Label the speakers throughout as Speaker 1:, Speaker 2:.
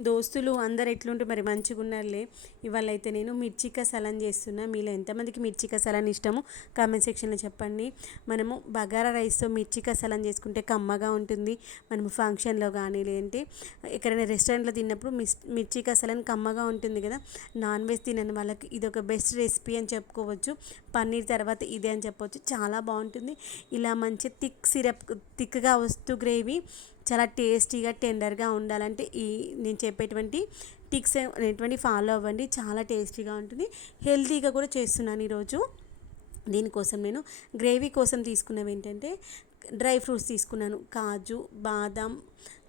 Speaker 1: దోస్తులు అందరు ఎట్లుంటే మరి మంచిగా ఉన్నారులే ఇవాళ అయితే నేను మిర్చి కసాలని చేస్తున్నా. మీలో ఎంతమందికి మిర్చి కసాలని ఇష్టమో? కామెంట్ సెక్షన్లో చెప్పండి. మనము బగారా రైస్తో మిర్చి కసాలని చేసుకుంటే కమ్మగా ఉంటుంది. మనము ఫంక్షన్లో కానీ లేదంటే ఎక్కడైనా రెస్టారెంట్లో తిన్నప్పుడు మిస్ మిర్చి కసాలని కమ్మగా ఉంటుంది కదా. నాన్ వెజ్ తినని వాళ్ళకి ఇది ఒక బెస్ట్ రెసిపీ అని చెప్పుకోవచ్చు. పన్నీర్ తర్వాత ఇదే అని చెప్పవచ్చు చాలా బాగుంటుంది. ఇలా మంచి థిక్ సిరప్ థిక్గా వస్తూ గ్రేవీ చాలా టేస్టీగా టెండర్గా ఉండాలంటే ఈ నేను చెప్పేటువంటి టిక్స్ అనేటువంటి ఫాలో అవ్వండి. చాలా టేస్టీగా ఉంటుంది. హెల్తీగా కూడా చేస్తున్నాను ఈరోజు. దీనికోసం నేను గ్రేవీ కోసం తీసుకున్నవి ఏంటంటే డ్రై ఫ్రూట్స్ తీసుకున్నాను. కాజు బాదం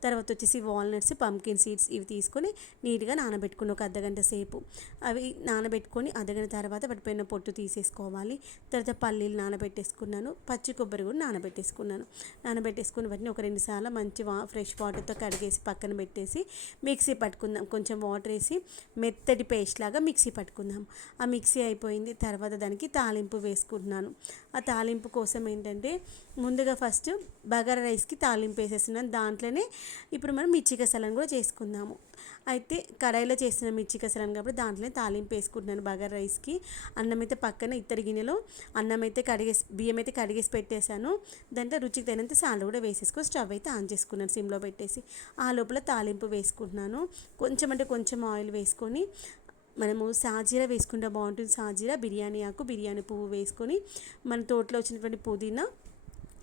Speaker 1: తర్వాత వచ్చేసి వాల్నట్స్ పంకిన్ సీడ్స్ ఇవి తీసుకొని నీట్గా నానబెట్టుకుని ఒక అర్ధగంట సేపు. అవి నానబెట్టుకొని అర్ధగంట తర్వాత వాటిపైన పొట్టు తీసేసుకోవాలి. తర్వాత పల్లీలు నానబెట్టేసుకున్నాను. పచ్చి కొబ్బరి కూడా నానబెట్టేసుకున్నాను. నానబెట్టేసుకుని వాటిని ఒక రెండు సార్లు మంచి వా ఫ్రెష్ వాటర్తో కడిగేసి పక్కన పెట్టేసి మిక్సీ పట్టుకుందాం. కొంచెం వాటర్ వేసి మెత్తటి పేస్ట్ లాగా మిక్సీ పట్టుకుందాం. ఆ మిక్సీ అయిపోయింది. తర్వాత దానికి తాలింపు వేసుకుంటున్నాను. ఆ తాలింపు కోసం ఏంటంటే ముందుగా ఫస్ట్ బగారా రైస్కి తాలింపు వేసేస్తున్నాను. దాంట్లోనే ఇప్పుడు మనం మిర్చి కసాలను కూడా చేసుకుందాము. అయితే కడాయిలో చేసిన మిర్చి కసాలను కాబట్టి దాంట్లోనే తాలింపు వేసుకుంటున్నాను బగర్ రైస్కి. అన్నం అయితే పక్కన ఇత్తడి గిన్నెలో అన్నం అయితే కడిగేసి బియ్యం అయితే కడిగేసి పెట్టేశాను. దాంట్లో రుచికి తగినంత సాల్ట్ కూడా వేసేసుకొని స్టవ్ అయితే ఆన్ చేసుకున్నాను సిమ్లో పెట్టేసి. ఆ లోపల తాలింపు వేసుకుంటున్నాను. కొంచెం అంటే కొంచెం ఆయిల్ వేసుకొని మనము సాజీరా వేసుకుంటే బాగుంటుంది. సాజీరా బిర్యానీ ఆకు బిర్యానీ పువ్వు వేసుకొని మన తోటలో వచ్చినటువంటి పుదీనా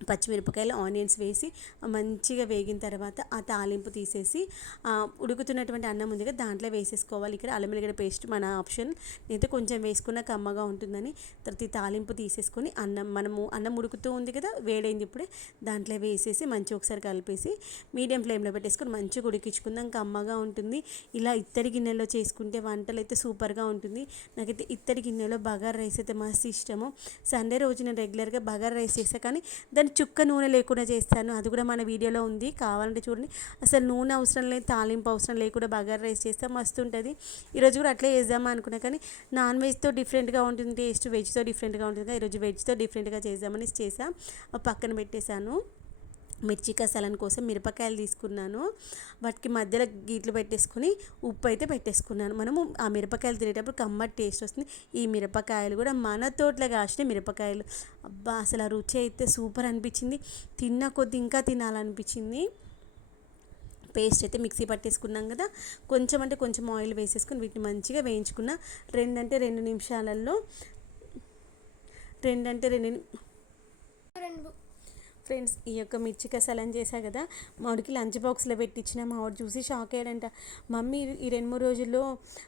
Speaker 1: పచ్చిమిరపకాయలు ఆనియన్స్ వేసి మంచిగా వేగిన తర్వాత ఆ తాలింపు తీసేసి ఉడుకుతున్నటువంటి అన్నం ఉంది కదా దాంట్లో వేసేసుకోవాలి. ఇక్కడ అల్లం వెల్లిగడ్డ పేస్ట్ మన ఆప్షన్. నేనైతే కొంచెం వేసుకున్న కమ్మగా ఉంటుందని తర్వాత తాలింపు తీసేసుకొని అన్నం మనము అన్నం ఉడుకుతూ ఉంది కదా వేడైంది ఇప్పుడే దాంట్లో వేసేసి మంచిగా ఒకసారి కలిపేసి మీడియం ఫ్లేమ్లో పెట్టేసుకొని మంచిగా ఉడికించుకుందాం. కమ్మగా ఉంటుంది. ఇలా ఇత్తడి గిన్నెలో చేసుకుంటే వంటలు అయితే సూపర్గా ఉంటుంది. నాకైతే ఇత్తడి గిన్నెలో బగార్ రైస్ అయితే మస్తు ఇష్టము. సండే రోజు నేను రెగ్యులర్గా బగార్ రైస్ చేసా కానీ దాని చుక్క నూనె లేకుండా చేస్తాను. అది కూడా మన వీడియోలో ఉంది. కావాలంటే చూడండి. అసలు నూనె అవసరం లేదు తాలింపు అవసరం లేకుండా బగారా రైస్ చేస్తే మస్తు ఉంటుంది ఈరోజు కూడా అట్లే చేద్దామా అనుకున్నా కానీ నాన్ వెజ్తో డిఫరెంట్గా ఉంటుంది. టేస్ట్ వెజ్తో డిఫరెంట్గా ఉంటుంది. ఈరోజు వెజ్తో డిఫరెంట్గా చేద్దామని చేసా. పక్కన పెట్టేశాను. మిర్చి కసాలను కోసం మిరపకాయలు తీసుకున్నాను. వాటికి మధ్యలో గీట్లు పెట్టేసుకొని ఉప్పు అయితే పెట్టేసుకున్నాను. మనము ఆ మిరపకాయలు తినేటప్పుడు కమ్మటి టేస్ట్ వస్తుంది. ఈ మిరపకాయలు కూడా మన తోటలో కాసిన మిరపకాయలు. అబ్బా అసలు ఆ రుచి అయితే సూపర్ అనిపించింది. తిన్న కొద్ది ఇంకా తినాలనిపించింది. పేస్ట్ అయితే మిక్సీ పట్టేసుకున్నాం కదా. కొంచెం అంటే కొంచెం ఆయిల్ వేసేసుకుని వీటిని మంచిగా వేయించుకున్న రెండంటే రెండు నిమిషాలలో రెండంటే రెండు ఫ్రెండ్స్ ఈ యొక్క మిర్చి కసాలని చేశా కదా మామిడికి లంచ్ బాక్స్లో పెట్టించిన ఆవిడ చూసి షాక్ అయ్యాడంట. మమ్మీ ఈ రెండు మూడు రోజుల్లో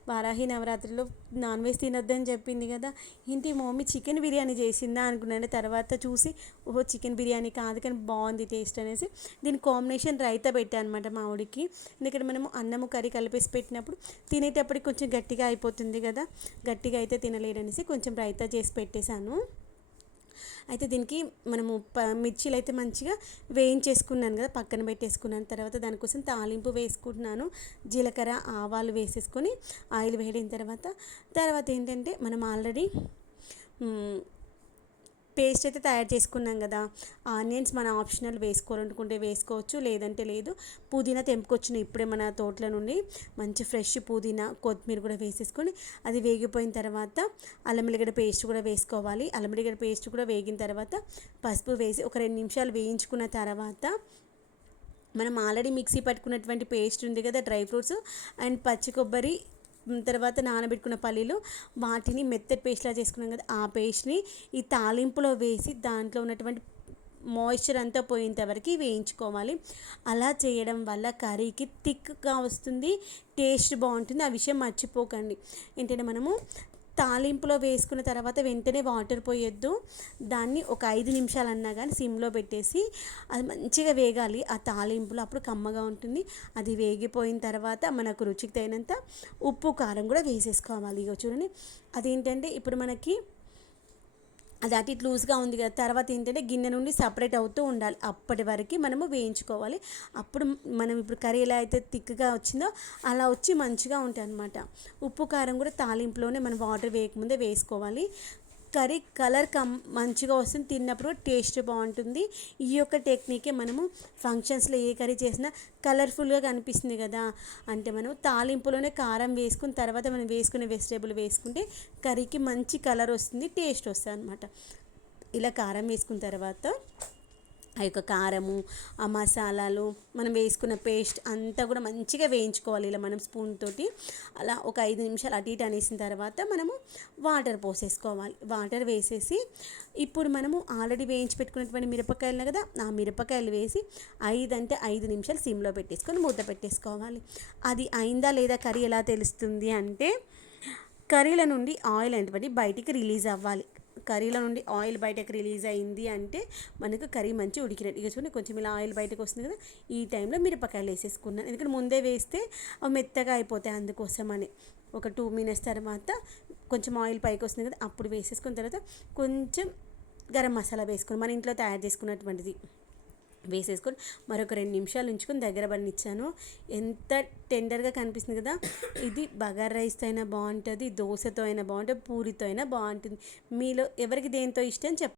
Speaker 1: వారాహి నవరాత్రిలో నాన్ వెజ్ తినొద్దని చెప్పింది కదా ఇంటి మమ్మీ చికెన్ బిర్యానీ చేసిందా అనుకున్నాను తర్వాత చూసి ఓహో చికెన్ బిర్యానీ కాదు కానీ బాగుంది టేస్ట్ అనేసి దీని కాంబినేషన్ రైతా పెట్టాను అనమాట ఆవిడకి ఎందుకంటే మనము అన్నము కర్రీ కలిపేసి పెట్టినప్పుడు తినేటప్పటికి కొంచెం గట్టిగా అయిపోతుంది కదా గట్టిగా అయితే తినలేడనేసి కొంచెం రైతా చేసి పెట్టేశాను. అయితే దీనికి మనము ప మిర్చీలు అయితే మంచిగా వేయించేసుకున్నాను కదా పక్కన పెట్టేసుకున్నాను. తర్వాత దానికోసం తాలింపు వేసుకుంటున్నాను. జీలకర్ర ఆవాలు వేసేసుకొని ఆయిల్ వేడిన తర్వాత తర్వాత ఏంటంటే మనం ఆల్రెడీ పేస్ట్ అయితే తయారు చేసుకున్నాం కదా. ఆనియన్స్ మన ఆప్షనల్ వేసుకోవాలనుకుంటే వేసుకోవచ్చు లేదంటే లేదు. పుదీనా తెంపుకొచ్చిన ఇప్పుడే మన తోటల నుండి మంచి ఫ్రెష్ పుదీనా కొత్తిమీర కూడా వేసేసుకొని అది వేగిపోయిన తర్వాత అల్లం వెల్లిగడ్డ పేస్ట్ కూడా వేసుకోవాలి. అల్లం పేస్ట్ కూడా వేగిన తర్వాత పసుపు వేసి ఒక రెండు నిమిషాలు వేయించుకున్న తర్వాత మనం ఆల్రెడీ మిక్సీ పట్టుకున్నటువంటి పేస్ట్ ఉంది కదా డ్రై ఫ్రూట్స్ అండ్ పచ్చి కొబ్బరి తర్వాత నానబెట్టుకున్న పల్లీలు వాటిని మెత్తటి పేస్ట్లా చేసుకున్నాం కదా ఆ పేస్ట్ని ఈ తాలింపులో వేసి దాంట్లో ఉన్నటువంటి మాయిశ్చర్ అంతా పోయేంత వరకు వేయించుకోవాలి. అలా చేయడం వల్ల కర్రీకి థిక్గా వస్తుంది టేస్ట్ బాగుంటుంది. ఆ విషయం మర్చిపోకండి. ఏంటంటే మనము తాలింపులో వేసుకున్న తర్వాత వెంటనే వాటర్ పోయొద్దు. దాన్ని ఒక ఐదు నిమిషాలు అన్నా కానీ సిమ్లో పెట్టేసి అది మంచిగా వేగాలి. ఆ తాలింపులో అప్పుడు కమ్మగా ఉంటుంది. అది వేగిపోయిన తర్వాత మనకు రుచికి తగినంత ఉప్పు కారం కూడా వేసేసుకోవాలి. ఇక చూడండి. అదేంటంటే ఇప్పుడు మనకి అది అటు ఇటు లూజ్గా ఉంది కదా తర్వాత ఏంటంటే గిన్నె నుండి సపరేట్ అవుతూ ఉండాలి. అప్పటి వరకు మనము వేయించుకోవాలి. అప్పుడు మనం ఇప్పుడు కర్రీ ఎలా అయితే థిక్గా వచ్చిందో అలా వచ్చి మంచిగా ఉంటాయి అనమాట ఉప్పు కారం కూడా తాలింపులోనే మనం వాటర్ వేయకముందే వేసుకోవాలి. కర్రీ కలర్ కం మంచిగా వస్తుంది. తిన్నప్పుడు టేస్ట్ బాగుంటుంది. ఈ యొక్క టెక్నికే మనము ఫంక్షన్స్లో ఏ కర్రీ చేసినా కలర్ఫుల్గా కనిపిస్తుంది కదా. అంటే మనం తాలింపులోనే కారం వేసుకుని తర్వాత మనం వేసుకునే వెజిటేబుల్ వేసుకుంటే కర్రీకి మంచి కలర్ వస్తుంది టేస్ట్ వస్తుంది అనమాట ఇలా కారం వేసుకున్న తర్వాత ఆ యొక్క కారము ఆ మసాలాలు మనం వేసుకున్న పేస్ట్ అంతా కూడా మంచిగా వేయించుకోవాలి. ఇలా మనం స్పూన్ తోటి అలా ఒక ఐదు నిమిషాలు అటు ఇటు అనేసిన తర్వాత మనము వాటర్ పోసేసుకోవాలి. వాటర్ వేసేసి ఇప్పుడు మనము ఆల్రెడీ వేయించి పెట్టుకున్నటువంటి మిరపకాయలు కదా ఆ మిరపకాయలు వేసి ఐదు అంటే ఐదు నిమిషాలు సిమ్లో పెట్టేసుకొని మూత పెట్టేసుకోవాలి. అది అయిందా లేదా కర్రీ ఎలా తెలుస్తుంది అంటే కర్రీల నుండి ఆయిల్ అనేటువంటి బయటికి రిలీజ్ అవ్వాలి. కర్రీలో నుండి ఆయిల్ బయటకు రిలీజ్ అయింది అంటే మనకు కర్రీ మంచి ఉడికినట్టు. ఇక చూడండి కొంచెం ఇలా ఆయిల్ బయటకు వస్తుంది కదా ఈ టైంలో మిరపకాయలు వేసేసుకున్నాను. ఎందుకంటే ముందే వేస్తే అవి మెత్తగా అయిపోతాయి అందుకోసం అని ఒక టూ మినిట్స్ తర్వాత కొంచెం ఆయిల్ పైకి వస్తుంది కదా అప్పుడు వేసేసుకున్న తర్వాత కొంచెం గరం మసాలా వేసుకుని మన ఇంట్లో తయారు చేసుకున్నటువంటిది. వేసేసుకొని మరొక రెండు నిమిషాలు ఉంచుకొని దగ్గర పడినిచ్చాను. ఎంత టెండర్గా కనిపిస్తుంది కదా ఇది బగార్ రైస్తో అయినా బాగుంటుంది దోశతో అయినా బాగుంటుంది పూరితో అయినా బాగుంటుంది. మీలో ఎవరికి దేంతో ఇష్టం చెప్పండి